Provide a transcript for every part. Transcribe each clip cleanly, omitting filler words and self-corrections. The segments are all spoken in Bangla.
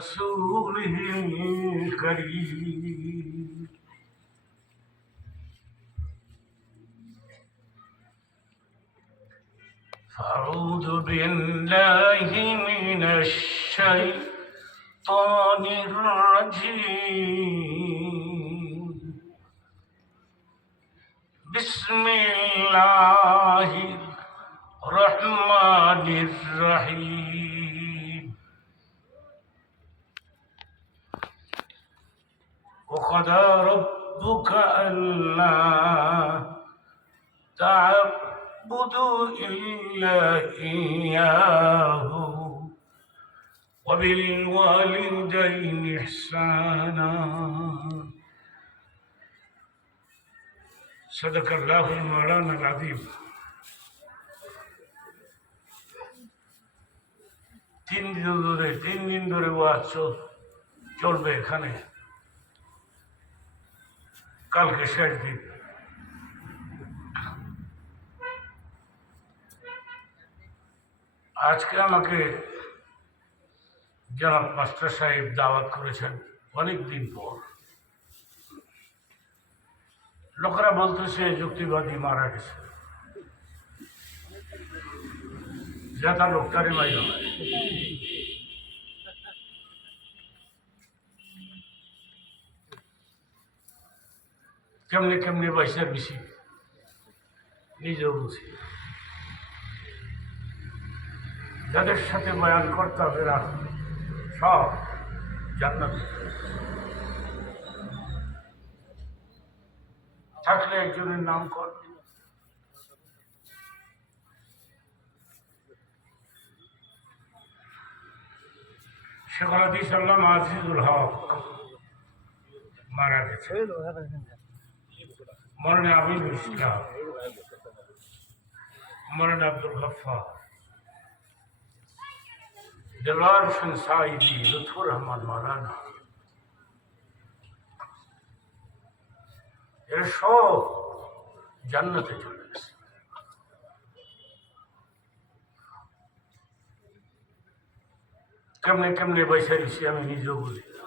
رسوله الكريم أعوذ بالله من الشيطان الرجيم بسم الله الرحمن الرحيم وقضى ربك ألا تعبدوا إلا إياه وبالوالدين إحسانا صدق الله المولانا العظيم তিন দিন ধরে ওয়াজ চলবে এখানে কালকে শেষ দিন আজকে আমাকে জনাব মাস্টার সাহেব দাওয়াত করেছেন অনেক দিন পর। লোকেরা বলতেছে যুক্তিবাদী মারা গেছে, যেটা লোকটারই মাই হয়। কেমনি কেমনি পয়সা বেশি নিজেও বুঝি। যাদের সাথে বয়ান করতে হবে না সব জান্নাত থাকলে একজনের নাম কর। শেখ হাদিস আল্লামা আজিজুল হক মারা গেছে। মরনে আমিনুল ইসলাম, মরনে আব্দুল গফফার, দেলোয়ার হোসেন সাঈদী, লুৎফুর রহমান মাওলানা, এরা সব জান্নাতে চলে গেছে। কেমনে কেমনে বৈশা দিচ্ছি আমি নিজেও বুঝি না।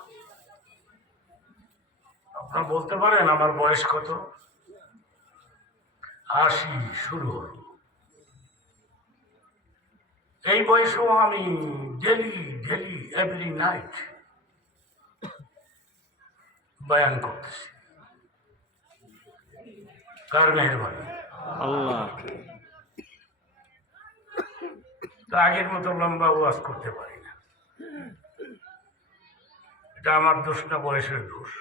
আপনারা বলতে পারেন আমার বয়স কত? 80 শুরু হল। এই বয়সেও আমি ডেলি এভরি নাইট বয়ান করতেছি। কার মেহরবানি? আল্লাহ। তো আগের মতো লম্বা ওয়াজ করতে পারি না। এটা আমার দোষ না, বয়সের দোষ।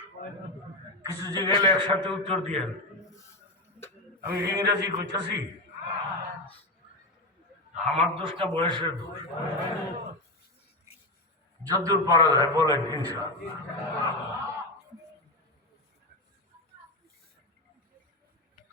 কিছু জায়গায় একসাথে উত্তর দিয়েন। আমি ইংরেজি কইতেছি, আমার দোষটা বয়সের দোষ। যতদূর পারা যায় বলেন ইনশাআল্লাহ।